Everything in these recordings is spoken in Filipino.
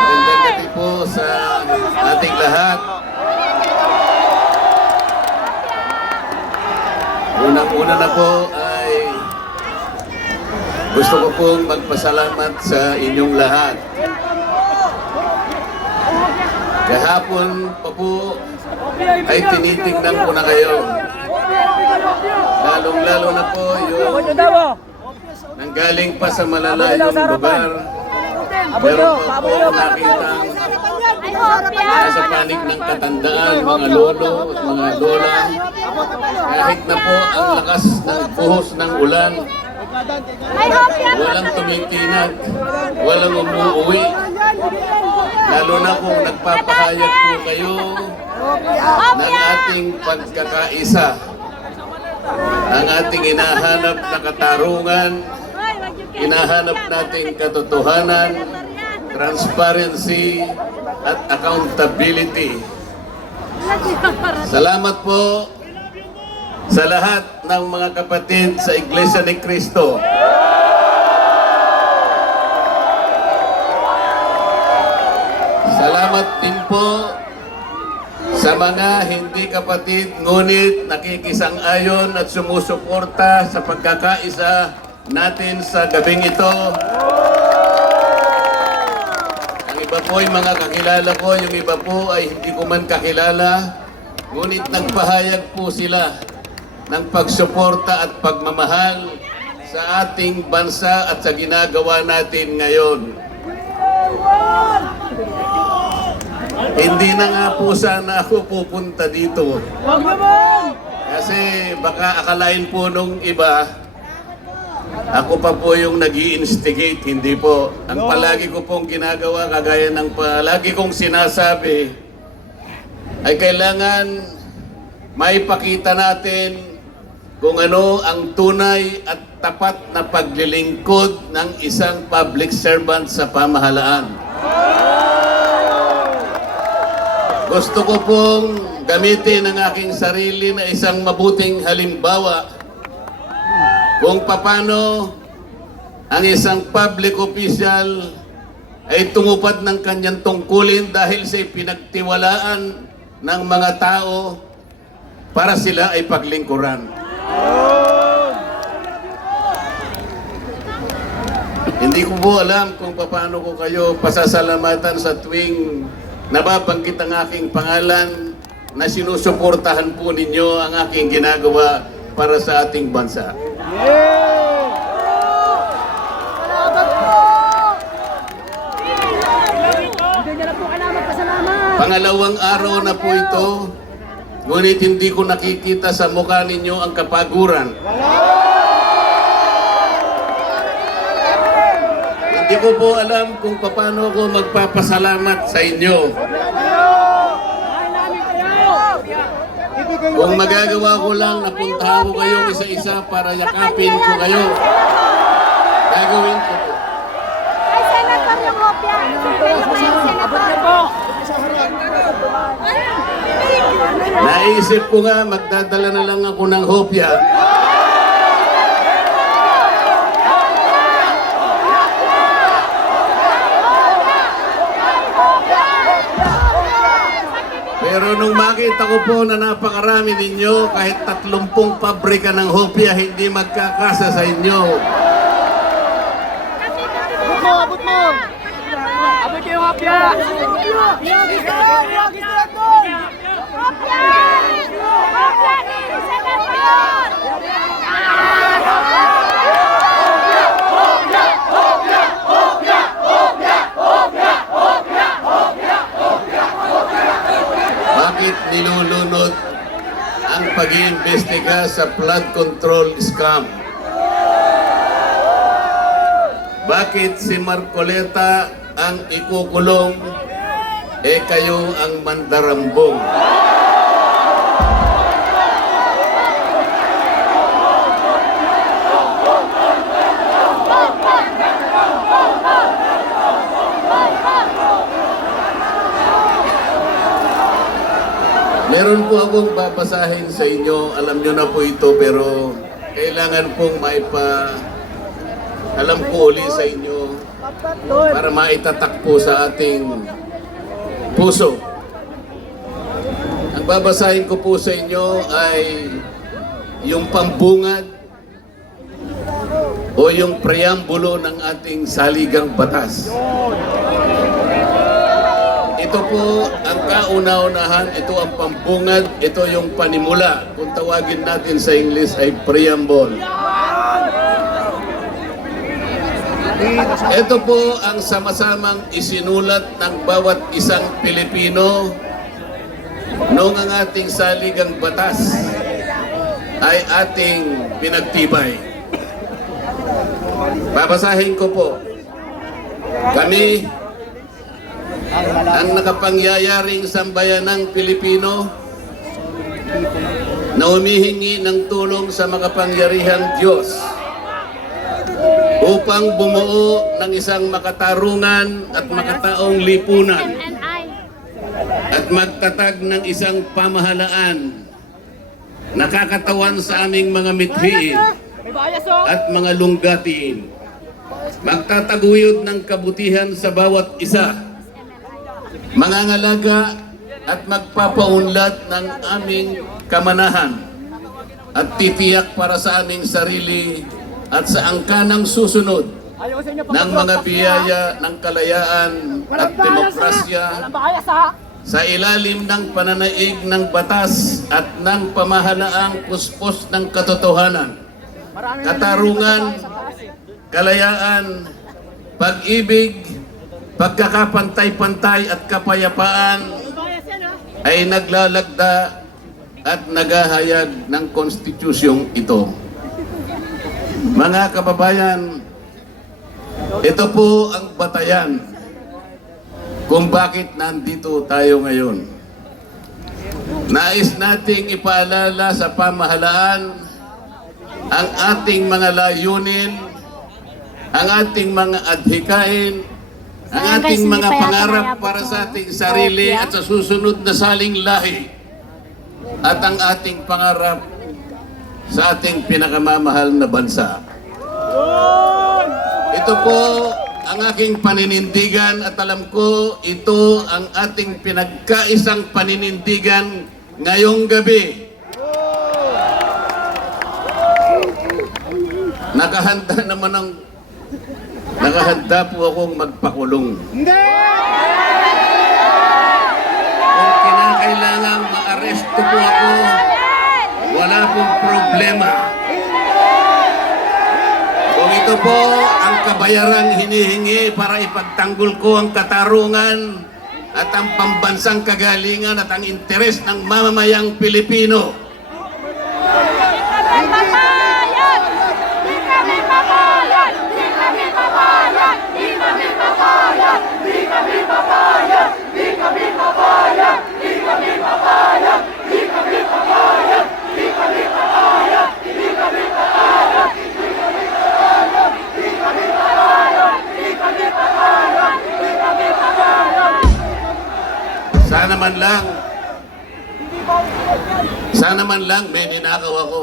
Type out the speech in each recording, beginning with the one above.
Magandang gabi po sa ating lahat. Unang-una na po ay gusto ko pong magpasalamat sa inyong lahat. Kahapon pa po ay tinitingnan ko na kayo. Lalong-lalo na po yung nanggaling pa sa malalayong lugar. Meron pa po nakitang nasa panig ng katandaan, mga lolo at mga lola. Kahit na po ang lakas ng buhos ng ulan, walang tumitinag, walang umuuwi. Lalo na kung nagpapahayag po kayo ng ating pagkakaisa, ang ating hinahanap na katarungan, hinahanap nating katotohanan, transparency, at accountability. Salamat po sa lahat ng mga kapatid sa Iglesia ni Cristo. Salamat din po sa mga hindi kapatid ngunit nakikisang-ayon at sumusuporta sa pagkakaisa natin sa gabing ito. Ang iba po ay mga kakilala ko, yung iba po ay hindi ko man kakilala, ngunit nagpahayag po sila ng pagsuporta at pagmamahal sa ating bansa at sa ginagawa natin ngayon. Hindi na nga po sana ako pupunta dito. Kasi baka akalain po nung iba, ako pa po yung nag-i-instigate, hindi po. Ang palagi ko pong ginagawa, kagaya ng palagi kong sinasabi, ay kailangan maipakita natin kung ano ang tunay at tapat na paglilingkod ng isang public servant sa pamahalaan. Gusto ko pong gamitin ang aking sarili na isang mabuting halimbawa kung paano ang isang public official ay tumupad ng kanyang tungkulin dahil sa pinagtiwalaan ng mga tao para sila ay paglingkuran. Hindi ko po alam kung paano ko kayo pasasalamatan sa tuwing nababanggit ang aking pangalan na sinusuportahan po ninyo ang aking ginagawa para sa ating bansa. Pangalawang araw na po ito, ngunit hindi ko nakikita sa mukha ninyo ang kapaguran. Hindi ko po alam kung paano ako magpapasalamat sa inyo. Kung magagawa ko lang, napuntahan ko kayong isa-isa para yakapin ko kayo. Gagawin ko po. Ay, Senator yung kopya. Naisip ko nga, magdadala na lang ako ng hopya. Pero nung makita ko po na napakarami ninyo, kahit 30 pabrika ng hopya, hindi magkakasa sa inyo. Abot mo! Abot yung hapya! Bakit nilulunod ang pag-iimbestiga sa flood control scam? Bakit si Marcoleta ang ikukulong, kayo ang mandarambong? Meron po akong babasahin sa inyo. Alam nyo na po ito, pero kailangan pong alam ko uli sa inyo para maitatak po sa ating puso. Ang babasahin ko po sa inyo ay yung pambungad o yung preambulo ng ating saligang batas. Ito po ang kauna-unahan, ito ang pambungad, ito yung panimula. Kung tawagin natin sa English ay preamble. Ito po ang sama-samang isinulat ng bawat isang Pilipino noong ang ating saligang batas ay ating pinagtibay. Babasahin ko po. Kami, ang nakapangyayaring sambayanang Pilipino na humihingi ng tulong sa makapangyarihang Diyos upang bumuo ng isang makatarungan at makataong lipunan at magtatag ng isang pamahalaan nakakatawan sa aming mga mithiin at mga lunggatiin. Magtataguyod ng kabutihan sa bawat isa, mangangalaga at magpapaunlad ng aming kamanahan at titiyak para sa aming sarili at sa angkanang susunod ng mga biyaya ng kalayaan at demokrasya sa ilalim ng pananaig ng batas at ng pamahalaang puspos ng katotohanan, katarungan, kalayaan, pag-ibig, pagkakapantay-pantay at kapayapaan ay naglalagda at naghahayag ng konstitusyong ito. Mga kababayan, ito po ang batayan kung bakit nandito tayo ngayon. Nais nating ipaalala sa pamahalaan ang ating mga layunin, ang ating mga adhikain, ang ating mga pangarap para sa ating sarili at sa susunod na saling lahi, at ang ating pangarap sa ating pinakamamahal na bansa. Ito po ang aking paninindigan at alam ko ito ang ating pinagkaisang paninindigan ngayong gabi. Nakahanda po akong magpakulong. Kung kinakailangang maaresto po ako, wala pong problema. Kung ito po ang kabayarang hinihingi para ipagtanggol ko ang katarungan at ang pambansang kagalingan at ang interes ng mamamayang Pilipino. Sana man lang may ninakaw ako.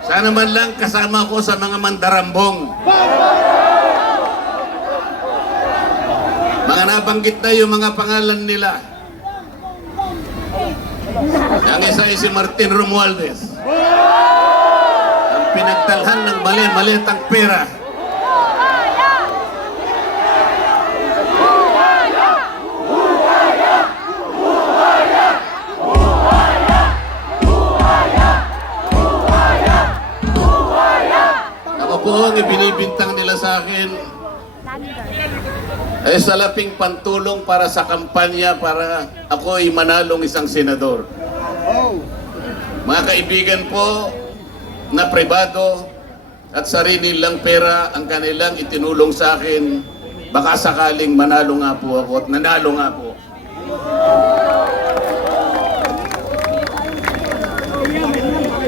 Sana man lang kasama ko sa mga mandarambong. Mga nabanggit na yung mga pangalan nila. Ang isa ay si Martin Romualdez. Ang pinagdalhan ng mali-malitang pera. Ang ibinibintang nila sa akin ay salaping pantulong para sa kampanya para ako ay manalong isang senador. Mga kaibigan po na pribado at sarili lang pera ang kanilang itinulong sa akin, baka sakaling manalo nga po ako at nanalo nga po.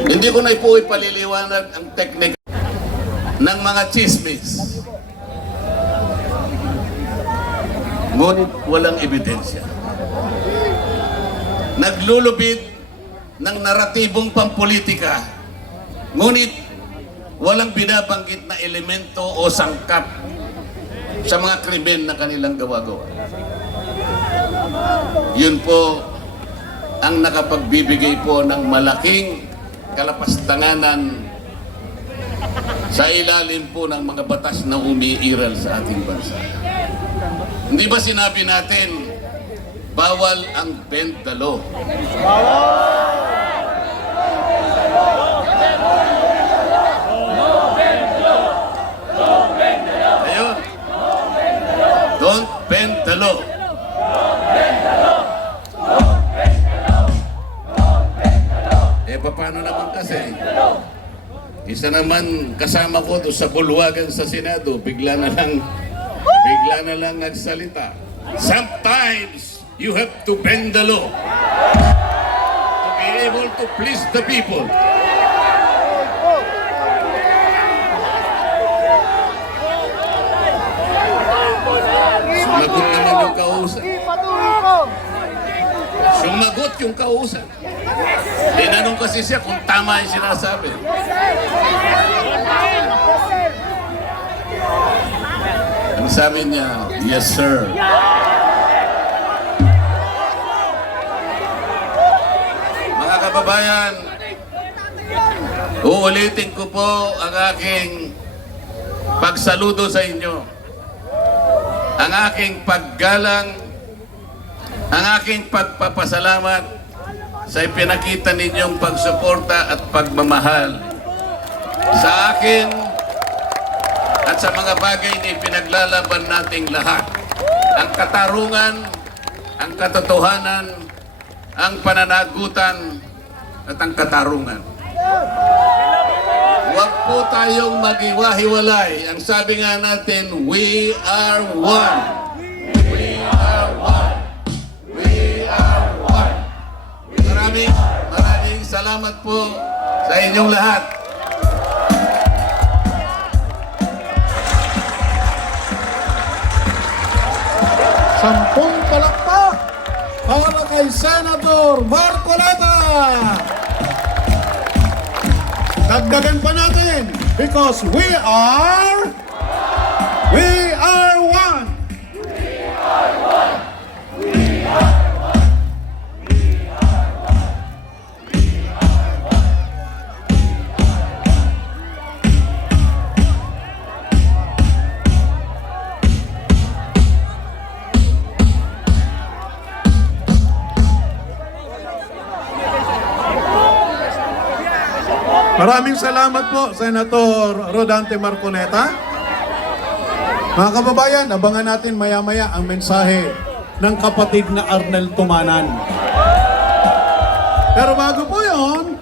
Hindi ko na po ipaliliwanag ang teknik ng mga chismis. Ngunit walang ebidensya. Naglulubid ng naratibong pampolitika, ngunit walang binabanggit na elemento o sangkap sa mga krimen na kanilang gawa-gawa. Yun po ang nakapagbibigay po ng malaking kalapastanganan sa ilalim po ng mga batas na umiiral sa ating bansa. Hindi ba sinabi natin, bawal ang bend the law? Ayun. Don't bend the law. Paano naman kasi? Isa naman kasama ko doon sa bulwagan sa Senado, bigla na lang nagsalita. Sometimes you have to bend the law to be able to please the people. Sumagot naman yung kausap. Sumagot yung kausap. Tinanong kasi siya kung tama yung sinasabi. Ang sabi niya, yes sir. Mga kababayan, uulitin ko po ang aking pagsaludo sa inyo. Ang aking paggalang, ang aking pagpapasalamat sa ipinakita ninyong pagsuporta at pagmamahal sa akin at sa mga bagay na ipinaglalaban nating lahat. Ang katarungan, ang katotohanan, ang pananagutan at ang katarungan. Huwag po tayong maghiwa-hiwalay. Ang sabi nga natin, we are one. We are one. We are one. Maraming salamat po sa inyong lahat. Sampung palakpak para kay Senator Marcoleta. Dagdagan pa natin because we are one. Maraming salamat po, Senator Rodante Marcoleta. Mga kababayan, abangan natin maya-maya ang mensahe ng kapatid na Arnel Tumanan. Pero bago po yon,